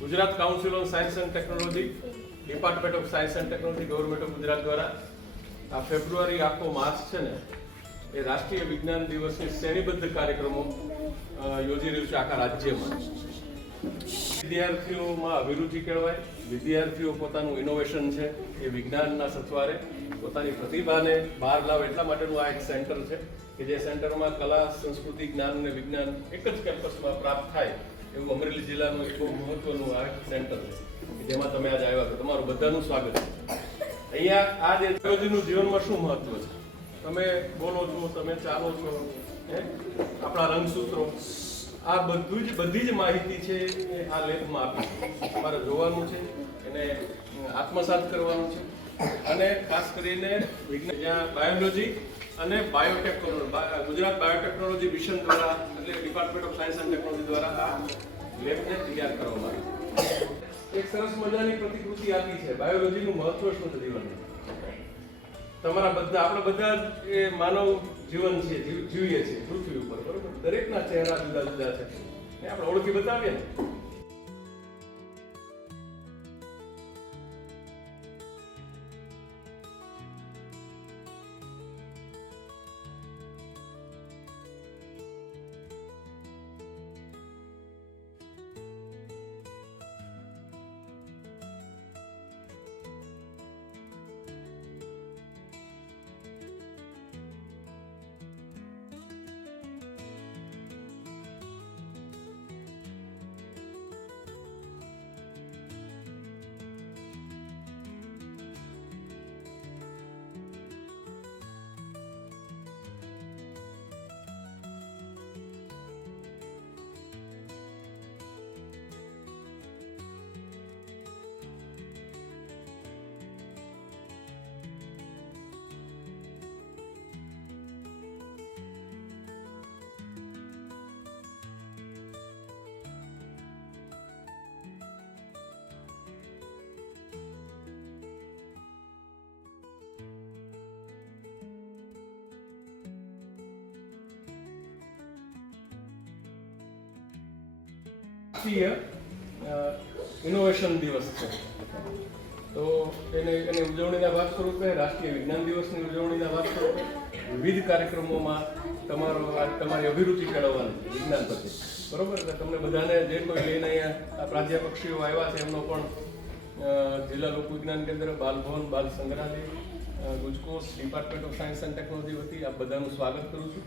Gujarat council on science and technology, department of science and technology, government of Gujarat દ્વારા આ ફેબ્રુઆરી આખો માસ છે ને એ રાષ્ટ્રીય વિજ્ઞાન દિવસની શ્રેણીબદ્ધ કાર્યક્રમો યોજી રહ્યું છે આખા રાજ્યમાં. વિદ્યાર્થીઓમાં અભિરુચિ કેળવાય, વિદ્યાર્થીઓ પોતાનું ઇનોવેશન છે એ વિજ્ઞાનના સથવારે પોતાની પ્રતિભાને બહાર લાવે એટલા માટેનું આ એક સેન્ટર છે કે જે સેન્ટરમાં કલા, સંસ્કૃતિ, જ્ઞાન અને વિજ્ઞાન એક જ કેમ્પસમાં પ્રાપ્ત થાય એવું અમરેલી જિલ્લાનું એક બહુ મહત્વનું આ સેન્ટર છે જેમાં તમે આજે આવ્યા છો. તમારું બધાનું સ્વાગત છે. અહીંયા આ જે ટેકનોલોજીનું જીવનમાં શું મહત્વ છે? તમે બોલો છો, તમે ચાલો છો, આપણા રંગસૂત્રો, આ બધી જ માહિતી છે એ આ લેબમાં આપી તમારે જોવાનું છે, એને આત્મસાત કરવાનું છે. અને ખાસ કરીને વિજ્ઞાન જ્યાં બાયોલોજી અને બાયોટેકનોલોજી, ગુજરાત બાયોટેકનોલોજી મિશન દ્વારા એટલે department of science and technology દ્વારા આ લેબને તૈયાર કરવામાં આવી. એક સરસ મજાની પ્રતિકૃતિ આપી છે બાયોલોજીનું મહત્વ શું છે જીવનમાં. તમારા બધા આપણે બધા એ માનવ જીવન છે, જીવીએ છીએ પૃથ્વી ઉપર, બરોબર? દરેકના ચહેરા જુદા જુદા છે એ આપણે ઓળખી બતાવીએ ને. રાષ્ટ્રીય ઇનોવેશન દિવસ છે તો એને ઉજવણીના ભાગ સ્વરૂપે, રાષ્ટ્રીય વિજ્ઞાન દિવસની ઉજવણીના ભાગ સ્વરૂપે વિવિધ કાર્યક્રમોમાં તમારી અભિરુચિ કેળવવાની વિજ્ઞાન પ્રત્યે, બરોબર? એટલે તમને બધાને જે કોઈ લઈને અહીંયા પ્રાધ્યાપક્ષીઓ આવ્યા છે એમનો પણ જિલ્લા લોક વિજ્ઞાન કેન્દ્ર, બાલભવન, બાલ સંગ્રહાલય, ગુજકોર્સ, department of science and technology વતી આપ બધાનું સ્વાગત કરું છું.